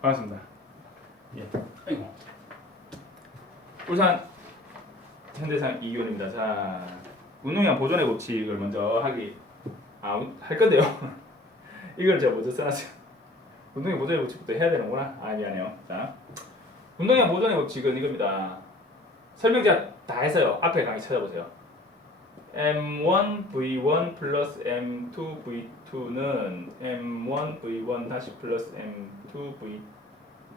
반갑습니다. 예. 아이고. 울산 현대상 이기훈입니다. 자, 운동량 보존의 법칙을 먼저 할 건데요. 이걸 제가 먼저 써놨어요. 운동량 보존의 법칙부터 해야 되는구나. 미안해요. 자, 운동량 보존의 법칙은 이겁니다. 설명 제가 다 했어요. 앞에 강의 찾아보세요. M1V1 플러스 M2V2는 M1V1 다시 플러스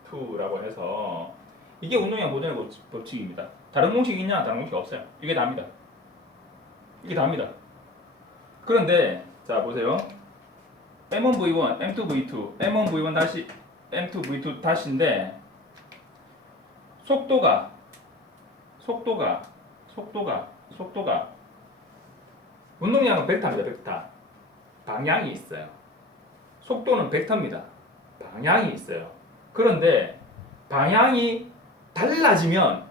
M2V2라고 해서 이게 운동량 보존의 법칙입니다. 다른 공식이 있냐? 다른 공식 없어요. 이게 답니다. 이게 답니다. 그런데 자 보세요. M1V1, M2V2, M1V1 다시 M2V2 다시인데 속도가 운동량은 벡터입니다. 벡터. 방향이 있어요. 속도는 벡터입니다. 방향이 있어요. 그런데 방향이 달라지면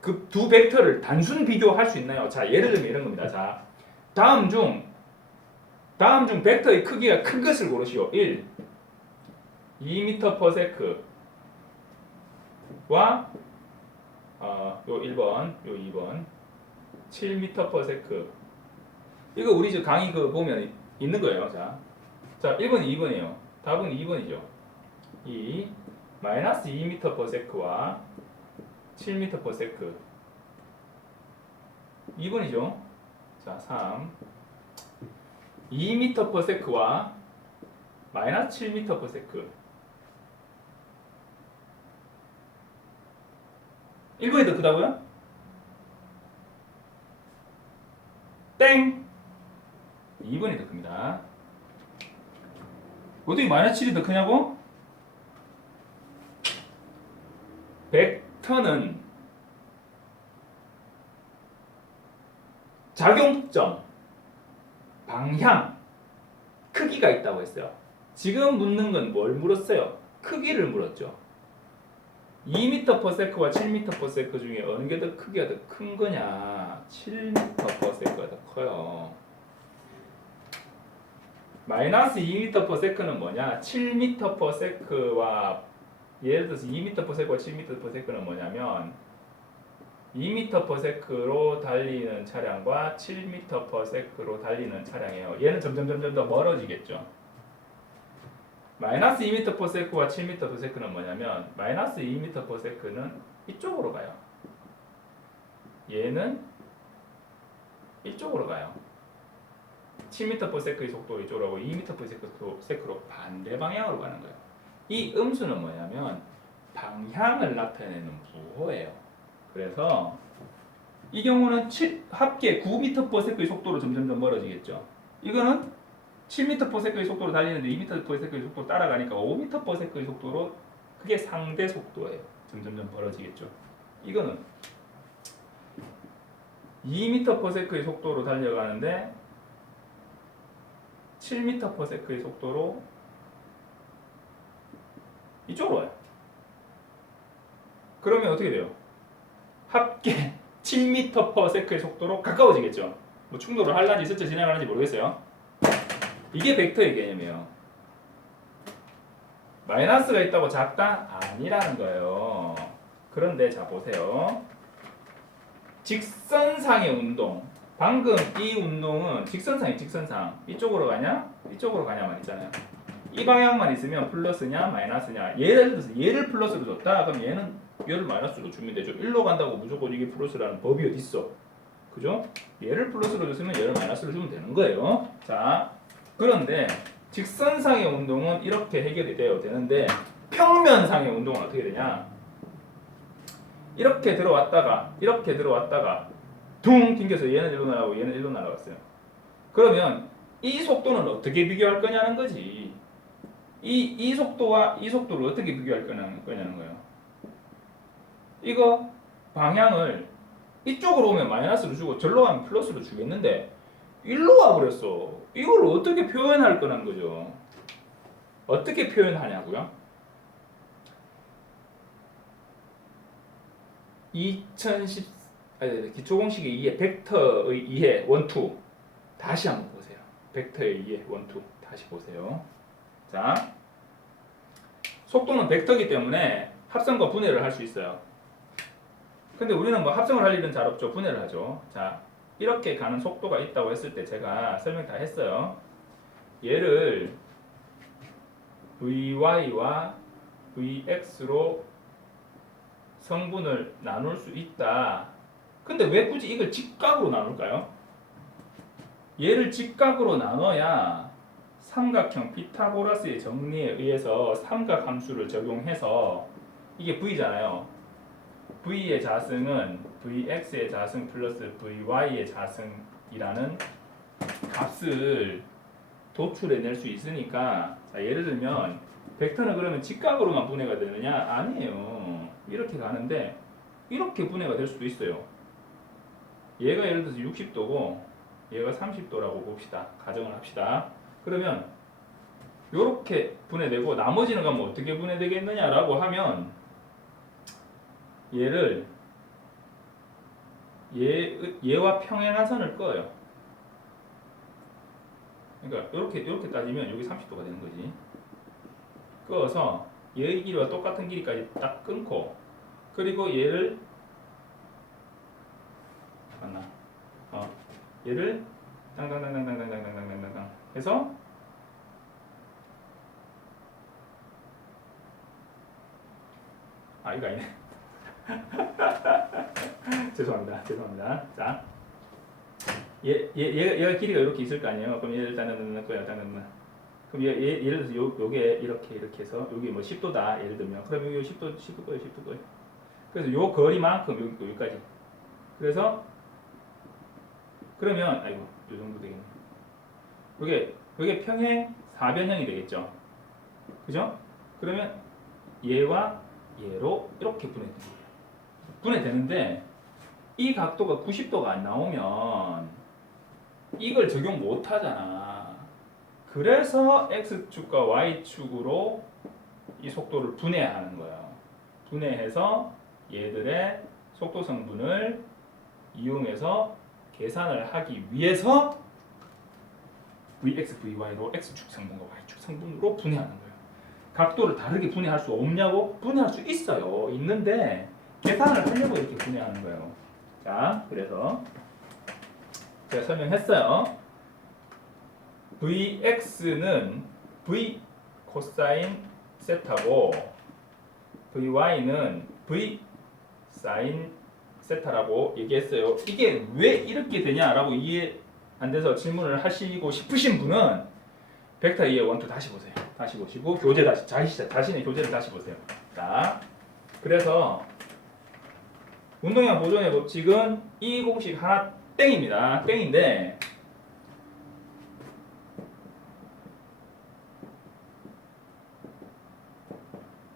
그 두 벡터를 단순 비교할 수 있나요? 자, 예를 들면 이런 겁니다. 자, 다음 중 벡터의 크기가 큰 것을 고르시오. 1. 2m/s와 요 1번, 요 2번 7m/s. 이거 우리 저 강의 보면 있는 거예요. 자, 1번이 2번이에요. 답은 2번이죠. 이 마이너스 2m/s와 7m/s. 2번이죠. 자, 3. 2m/s와 마이너스 7m/s. 1번이 더 크다고요? 땡! 2번이 더 큽니다. 어떻게 마이너스 7이 더 크냐고? 벡터는 작용점, 방향, 크기가 있다고 했어요. 지금 묻는 건 뭘 물었어요? 크기를 물었죠. 2m/s와 7m/s 중에 어느 게 더 크기가 더 큰 거냐? 7m/s가 더 커요. 마이너스 2m/s는 뭐냐? 7m/s와 예를 들어서 2m/s와 7m/s는 뭐냐면 2m/s로 달리는 차량과 7m/s로 달리는 차량이에요. 얘는 점점 더 멀어지겠죠. 마이너스 2m/s와 7m/s는 뭐냐면 마이너스 2m/s는 이쪽으로 가요. 얘는 이쪽으로 가요. 7m/s의 속도로 이쪽으로 가고 2m/s로 반대 방향으로 가는 거예요. 이 음수는 뭐냐면 방향을 나타내는 부호예요. 그래서 이 경우는 합계 9m/s의 속도로 점점 멀어지겠죠. 이거는 7m/s의 속도로 달리는데 2m/s의 속도로 따라가니까 5m/s의 속도로 그게 상대 속도예요. 점점 멀어지겠죠. 이거는 2m/s의 속도로 달려가는데 7m/s의 속도로 이쪽으로 와요. 그러면 어떻게 돼요? 합계 7m/s의 속도로 가까워지겠죠. 뭐 충돌을 할란지 스쳐 진행하는지 모르겠어요. 이게 벡터의 개념이에요. 마이너스가 있다고 작다? 아니라는 거예요. 그런데 자 보세요. 직선상의 운동. 방금 이 운동은 직선상. 이쪽으로 가냐? 이쪽으로 가냐만 있잖아요. 이 방향만 있으면 플러스냐 마이너스냐. 예를 들어서 얘를 플러스로 줬다. 그럼 얘를 마이너스로 주면 되죠. 1로 간다고 무조건 이게 플러스라는 법이 어디 있어? 그죠? 얘를 플러스로 줬으면 얘를 마이너스로 주면 되는 거예요. 자, 그런데 직선상의 운동은 이렇게 해결이 되는데 평면상의 운동은 어떻게 되냐? 이렇게 들어왔다가 둥 튕겨서 얘는 1로 날아가고 얘는 1로 날아갔어요. 그러면 이 속도는 어떻게 비교할 거냐는 거지. 이 속도와 이 속도를 어떻게 비교할 거냐는 거예요. 이거 방향을 이쪽으로 오면 마이너스로 주고 절로 가면 플러스로 주겠는데 일로 와버렸어. 이걸 어떻게 표현할 거라는 거죠. 어떻게 표현하냐고요? 기초공식의 이해, 벡터의 이해, 원투 다시 한번 보세요. 벡터의 이해, 원투 다시 보세요. 자, 속도는 벡터이기 때문에 합성과 분해를 할 수 있어요. 근데 우리는 뭐 합성을 할 일은 잘 없죠. 분해를 하죠. 자, 이렇게 가는 속도가 있다고 했을 때 제가 설명 다 했어요. 얘를 vy와 vx로 성분을 나눌 수 있다. 근데 왜 굳이 이걸 직각으로 나눌까요? 얘를 직각으로 나눠야 삼각형 피타고라스의 정리에 의해서 삼각 함수를 적용해서 이게 v잖아요. v의 자승은 vx의 자승 플러스 vy의 자승이라는 값을 도출해낼 수 있으니까, 자, 예를 들면 벡터는 그러면 직각으로만 분해가 되느냐? 아니에요. 이렇게 가는데 이렇게 분해가 될 수도 있어요. 얘가 예를 들어서 60도고 얘가 30도라고 봅시다. 가정을 합시다. 그러면 이렇게 분해되고 나머지는 그럼 어떻게 분해되겠느냐라고 하면 얘를 얘와 평행한 선을 그어요. 그러니까 이렇게 따지면 여기 30도가 되는 거지. 그어서 얘의 길이와 똑같은 길이까지 딱 끊고, 그리고 얘를 맞나? 얘를 땅땅땅땅땅땅땅땅땅땅 해서 이거 아니네. 죄송합니다. 자, 얘가 길이가 이렇게 있을 거 아니에요. 그럼 얘를 일단은 그럼 예를 들어서 요게 이렇게 해서 여기 뭐 10도다 예를 들면, 그럼 여기 10도 거예요. 그래서 요 거리만큼 여기까지. 그래서 그러면 요 정도 되겠네. 요게 평행 4변형이 되겠죠. 그죠? 그러면 얘와 얘로 이렇게 분해되는데 이 각도가 90도가 안 나오면 이걸 적용 못 하잖아. 그래서 X축과 Y축으로 이 속도를 분해하는 거야. 분해해서 얘들의 속도 성분을 이용해서 계산을 하기 위해서 Vx, Vy로 X축 성분과 Y축 성분으로 분해하는 거예요. 각도를 다르게 분해할 수 없냐고? 분해할 수 있어요. 있는데 계산을 하려고 이렇게 분해하는 거예요. 자, 그래서 제가 설명했어요. Vx는 V 코사인 세타고 Vy는 V 사인 세타라고 얘기했어요. 이게 왜 이렇게 되냐라고 이해 안 돼서 질문을 하시고 싶으신 분은 벡터 2의 원투 다시 보세요. 다시 보시고 교재 자신의 교재를 다시 보세요. 자, 그래서 운동량 보존의 법칙은 이 공식 하나 땡입니다. 땡인데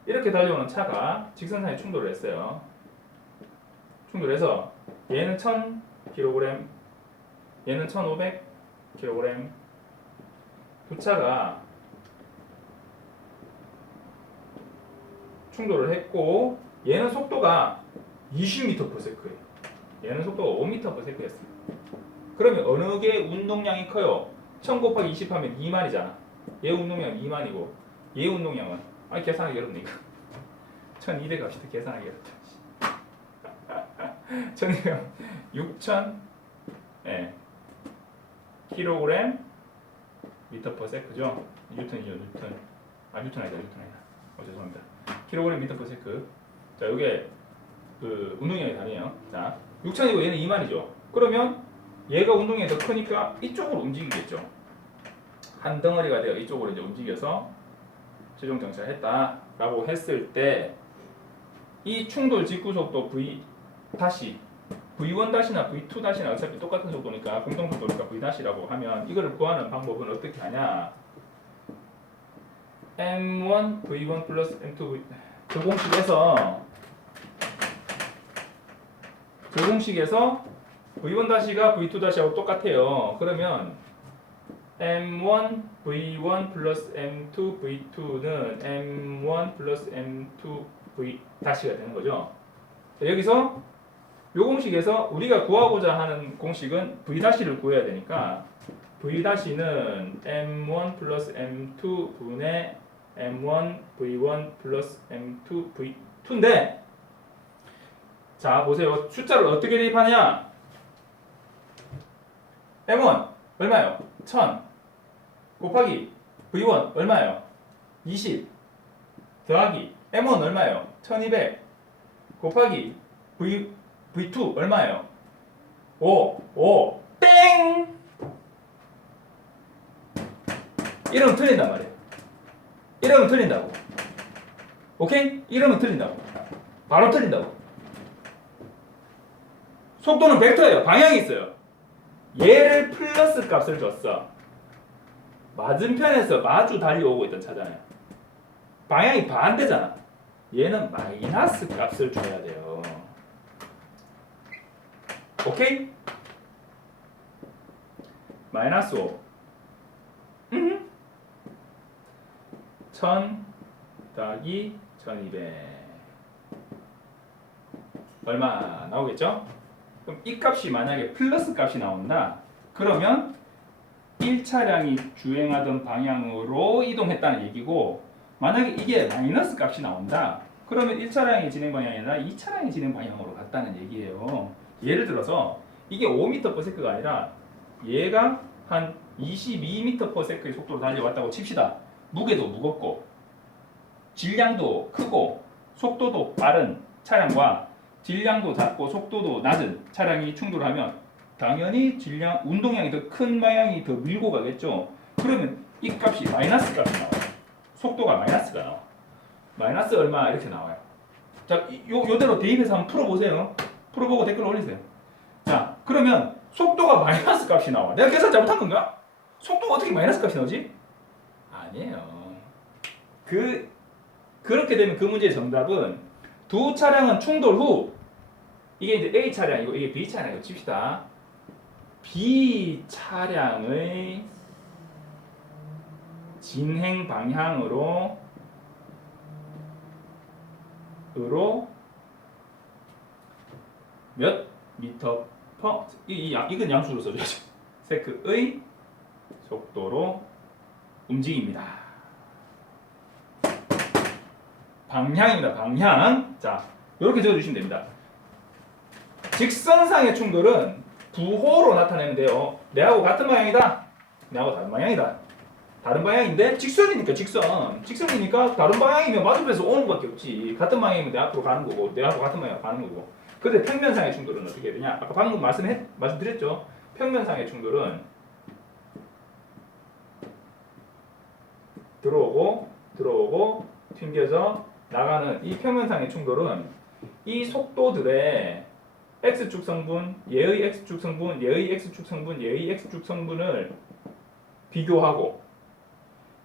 이렇게 달려오는 차가 직선상에 충돌을 했어요. 충돌해서 얘는 1000kg, 얘는 1500kg. 두 차가 충돌을 했고 얘는 속도가 20m/s예요. 얘는 속도가 5m/s였어요. 그러면 어느 게 운동량이 커요? 1000 곱하기 20 하면 2만이잖아. 얘 운동량 2만이고 얘 운동량은 계산하기 어렵네 이거. 1200 합시다. 계산하기 어렵다. 1200 6000 kg m/s죠. 뉴턴이죠. 뉴턴. 뉴턴 아니다. 죄송합니다. kg m/s. 자, 요게 그 운동량이 다르네요. 자, 6000이고 얘는 2만이죠. 그러면 얘가 운동량이 더 크니까 이쪽으로 움직이겠죠. 한 덩어리가 되어 이쪽으로 이제 움직여서 최종 정차했다라고 했을 때 이 충돌 직구 속도 V 다시 V1 다시나 V2 다시나 어차피 똑같은 속도니까 공동 속도니까 V 다시라고 하면 이거를 구하는 방법은 어떻게 하냐? M1 V1 플러스 M2 저 공식에서 V1 다시가 V2 다시하고 똑같아요. 그러면 M1 V1 플러스 M2 V2는 M1 플러스 M2 V 다시가 되는 거죠. 자, 여기서 이 공식에서 우리가 구하고자 하는 공식은 V 다시를 구해야 되니까 V 다시는 M1 플러스 M2 분의 M1 V1 플러스 M2 V2인데 자 보세요. 숫자를 어떻게 대입하냐. M1 얼마예요? 1000 곱하기 V1 얼마예요? 20 더하기 M1 얼마예요? 1200 곱하기 V2 얼마예요? 5 땡! 이러면 틀린단 말이에요. 이러면 틀린다고. 오케이? 이러면 틀린다고. 바로 틀린다고. 속도는 벡터예요. 방향이 있어요. 얘를 플러스 값을 줬어. 맞은편에서 마주 달려오고 있던 차잖아요. 방향이 반대잖아. 얘는 마이너스 값을 줘야 돼요. 오케이? 마이너스 5 1000 더하기 1200 얼마 나오겠죠? 그럼 이 값이 만약에 플러스 값이 나온다. 그러면 1차량이 주행하던 방향으로 이동했다는 얘기고, 만약에 이게 마이너스 값이 나온다. 그러면 1차량이 진행 방향이 아니라 2차량이 진행 방향으로 갔다는 얘기예요. 예를 들어서 이게 5m/s가 아니라 얘가 한 22m/s의 속도로 달려왔다고 칩시다. 무게도 무겁고 질량도 크고 속도도 빠른 차량과 질량도 작고 속도도 낮은 차량이 충돌하면 당연히 질량, 운동량이 더 큰 방향이 더 밀고 가겠죠. 그러면 이 값이 마이너스 값이 나와요. 속도가 마이너스가 나와. 마이너스 얼마 이렇게 나와요. 자, 요대로 대입해서 한번 풀어보세요. 풀어보고 댓글 올리세요. 자, 그러면 속도가 마이너스 값이 나와. 내가 계산 잘못한 건가? 속도가 어떻게 마이너스 값이 나오지? 아니에요. 그렇게 되면 그 문제의 정답은 두 차량은 충돌 후, 이게 이제 A 차량이고 이게 B 차량이고 칩시다. B 차량의 진행 방향으로 몇 미터 퍼 이건 양수로 써줘야죠. 세크의 속도로 움직입니다. 방향입니다. 방향. 자, 이렇게 적어주시면 됩니다. 직선상의 충돌은 부호로 나타내면 돼요. 내하고 같은 방향이다. 내하고 다른 방향이다. 다른 방향인데 직선이니까 직선이니까 다른 방향이면 맞은편에서 오는 것밖에 없지. 같은 방향이면 내 앞으로 가는 거고 내하고 같은 방향으로 가는 거고. 근데 평면상의 충돌은 어떻게 되냐? 아까 방금 말씀드렸죠. 평면상의 충돌은 들어오고 튕겨져 나가는 이 평면상의 충돌은 이 속도들의 x축 성분, 얘의 x축 성분, 얘의 x축 성분, 얘의 x축 성분을 비교하고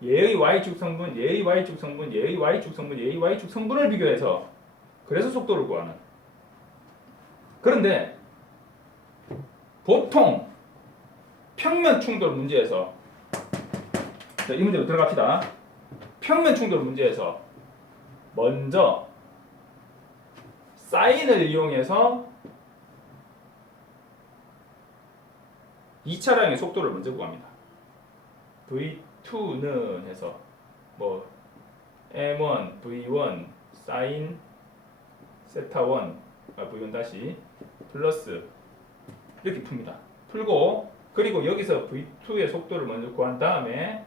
얘의 y축 성분, 얘의 y축 성분, 얘의 y축 성분, 얘의 y축 성분을 비교해서 그래서 속도를 구하는. 그런데 보통 평면 충돌 문제에서, 자, 이 문제로 들어갑시다. 평면 충돌 문제에서 먼저 사인을 이용해서 이 차량의 속도를 먼저 구합니다. V2는 해서 뭐 M1, V1, 사인 세타 1, V1 다시 플러스 이렇게 풉니다. 풀고 그리고 여기서 V2의 속도를 먼저 구한 다음에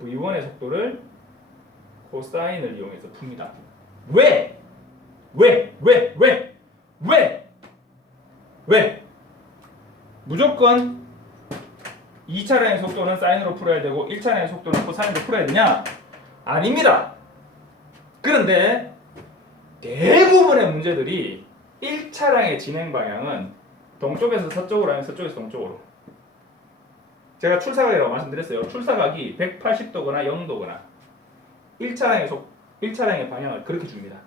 V1의 속도를 코사인을 이용해서 풉니다. 왜? 무조건 2차량의 속도는 사인으로 풀어야 되고 1차량의 속도는 코사인으로 풀어야 되냐? 아닙니다. 그런데 대부분의 문제들이 1차량의 진행 방향은 동쪽에서 서쪽으로 아니면 서쪽에서 동쪽으로. 제가 출사각이라고 말씀드렸어요. 출사각이 180도거나 0도거나 1차량의 방향을 그렇게 줍니다.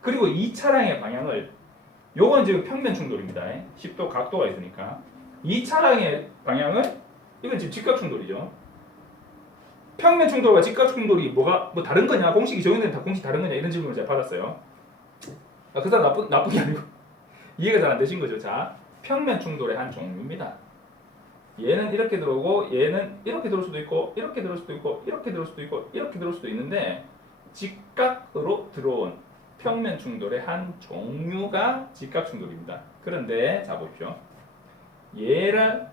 그리고 2차량의 방향을, 요건 지금 평면 충돌입니다. 10도 각도가 있으니까 2차량의 방향을, 이건 지금 직각 충돌이죠. 평면 충돌과 직각 충돌이 뭐 다른 거냐, 공식이 적용된 다 공식 다른 거냐, 이런 질문을 제가 받았어요. 그 사람 나쁜 게 아니고 이해가 잘 안 되신 거죠. 자, 평면 충돌의 한 종류입니다. 얘는 이렇게 들어오고 얘는 이렇게 들어올 수도 있고 이렇게 들어올 수도 있고 이렇게 들어올 수도 있고 이렇게 들어올 수도 있는데 직각으로 들어온 평면 충돌의 한 종류가 직각 충돌입니다. 그런데 자 보십시오. 얘를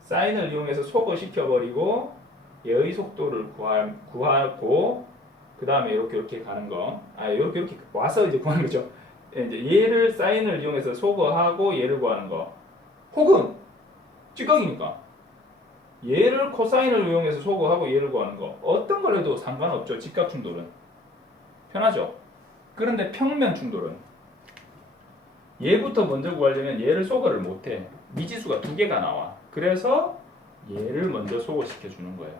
사인을 이용해서 소거시켜 버리고 얘의 속도를 구하고 그 다음에 이렇게 가는 거, 이렇게 와서 이제 구하는 거죠. 이제 얘를 사인을 이용해서 소거하고 얘를 구하는 거, 혹은 직각이니까 얘를 코사인을 이용해서 소거하고 얘를 구하는 거, 어떤 걸 해도 상관없죠. 직각 충돌은 편하죠. 그런데 평면 충돌은 얘부터 먼저 구하려면 얘를 소거를 못해. 미지수가 두 개가 나와. 그래서 얘를 먼저 소거시켜 주는 거예요.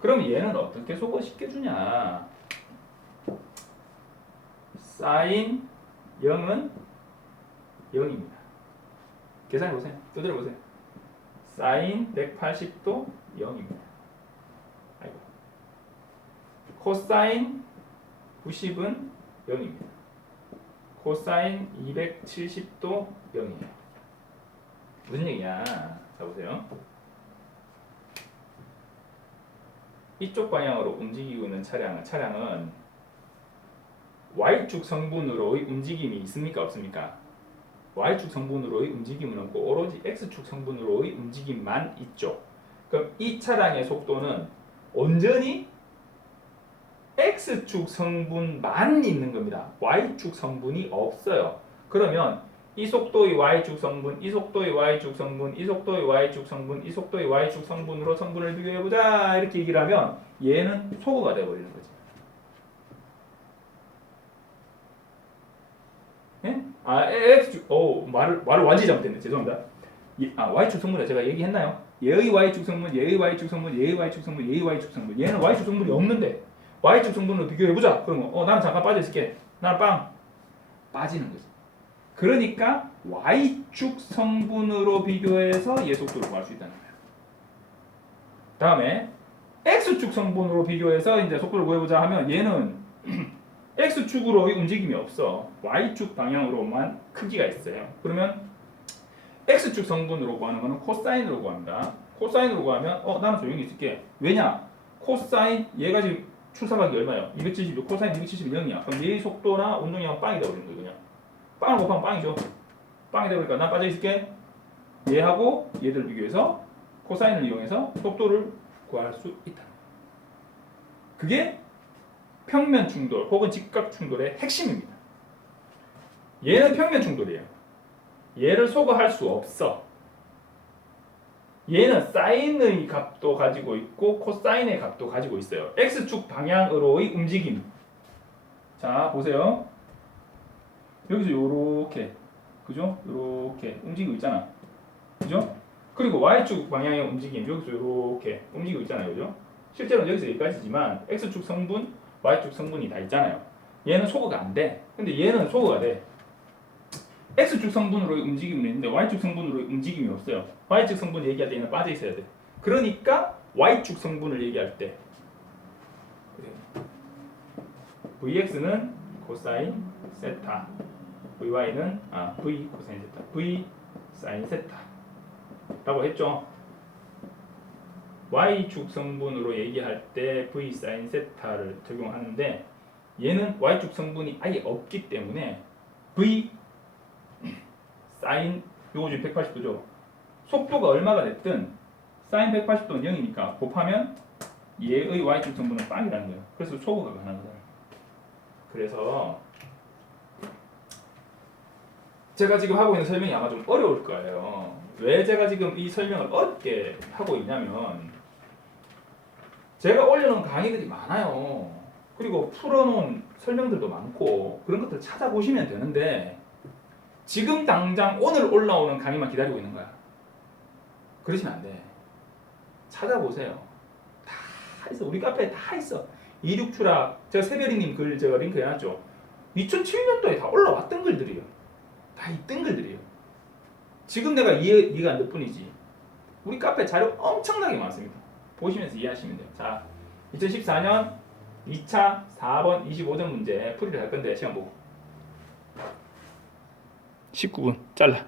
그럼 얘는 어떻게 소거시켜 주냐? 사인 0은 0입니다. 계산해 보세요. 두드려 보세요. 사인 180도 0입니다. 아이고. 코사인 90은 0입니다. 코사인 270도 0이에요. 무슨 얘기야? 자 보세요. 이쪽 방향으로 움직이고 있는 차량은 Y축 성분으로의 움직임이 있습니까? 없습니까? Y축 성분으로의 움직임은 없고 오로지 X축 성분으로의 움직임만 있죠. 그럼 이 차량의 속도는 온전히 X축 성분만 있는 겁니다. Y축 성분이 없어요. 그러면 이 속도의 Y축 성분, 이 속도의 Y축 성분, 이 속도의 Y축 성분, 이 속도의 Y축 성분으로 성분을 비교해보자 이렇게 얘기를 하면 얘는 소거가 되어버리는 거지. 예? X축, 말을 완전히 잘못했네. 죄송합니다. Y축 성분을 제가 얘기했나요? 얘의 Y축 성분, 얘의 Y축 성분, 얘의 Y축 성분, 얘의 Y축 성분. 얘는 Y축 성분이 없는데 Y축 성분으로 비교해보자. 그러면 나는 잠깐 빠져있을게. 나는 빵. 빠지는 거지. 그러니까 Y축 성분으로 비교해서 얘 속도를 구할 수 있다는 거예요. 다음에 X축 성분으로 비교해서 이제 속도를 구해보자 하면 얘는 X축으로의 움직임이 없어. Y축 방향으로만 크기가 있어요. 그러면 X축 성분으로 구하는 거는 코사인으로 구합니다. 코사인으로 구하면 나는 조용히 있을게. 왜냐? 코사인 얘가 지금 출사각이 얼마예요? 276, 코사인 270이 0이야. 그럼 얘의 속도나 운동량은 빵이 되어버리는 거예요. 그냥. 빵을 곱하면 빵이죠. 빵이 되어버리니까 난 빠져있을게. 얘하고 얘들을 비교해서 코사인을 이용해서 속도를 구할 수 있다. 그게 평면 충돌 혹은 직각 충돌의 핵심입니다. 얘는 평면 충돌이에요. 얘를 소거할 수 없어. 얘는 사인의 값도 가지고 있고 코사인의 값도 가지고 있어요. X축 방향으로의 움직임. 자 보세요. 여기서 요렇게 그죠? 요렇게 움직이고 있잖아. 그죠? 그리고 Y축 방향의 움직임 여기서 요렇게 움직이고 있잖아요. 그죠? 실제로는 여기서 여기까지지만 X축 성분, Y축 성분이 다 있잖아요. 얘는 소거가 안 돼. 근데 얘는 소거가 돼. X축 성분으로의 움직임은 있는데 Y축 성분으로의 움직임이 없어요. Y축 성분 얘기할 때 얘는 빠져 있어야 돼. 그러니까 Y축 성분을 얘기할 때 Vx는 코사인 세타, Vy는 V 코사인 세타, V 사인 세타라고 했죠. Y축 성분으로 얘기할 때 V 사인 세타를 적용하는데 얘는 Y축 성분이 아예 없기 때문에 V 사인 요거 지금 180도죠. 속도가 얼마가 됐든 사인 180도는 0이니까 곱하면 얘의 Y축 성분은 빵이라는 거예요. 그래서 소거가 가능하다. 그래서 제가 지금 하고 있는 설명이 아마 좀 어려울 거예요. 왜 제가 지금 이 설명을 어렵게 하고 있냐면 제가 올려놓은 강의들이 많아요. 그리고 풀어놓은 설명들도 많고 그런 것들 찾아보시면 되는데 지금 당장 오늘 올라오는 강의만 기다리고 있는 거야. 그러시면 안 돼. 찾아보세요. 다 있어. 우리 카페에 다 있어. 이륙추락 제가 세별이님 글 제가 링크 해놨죠. 2007년도에 다 올라왔던 글들이에요. 다 있던 글들이에요. 지금 내가 이해가 안 될 뿐이지. 우리 카페 자료 엄청나게 많습니다. 보시면서 이해하시면 돼요. 자, 2014년 2차 4번 25점 문제 풀이를 할 건데 시간 보고 19분 잘라.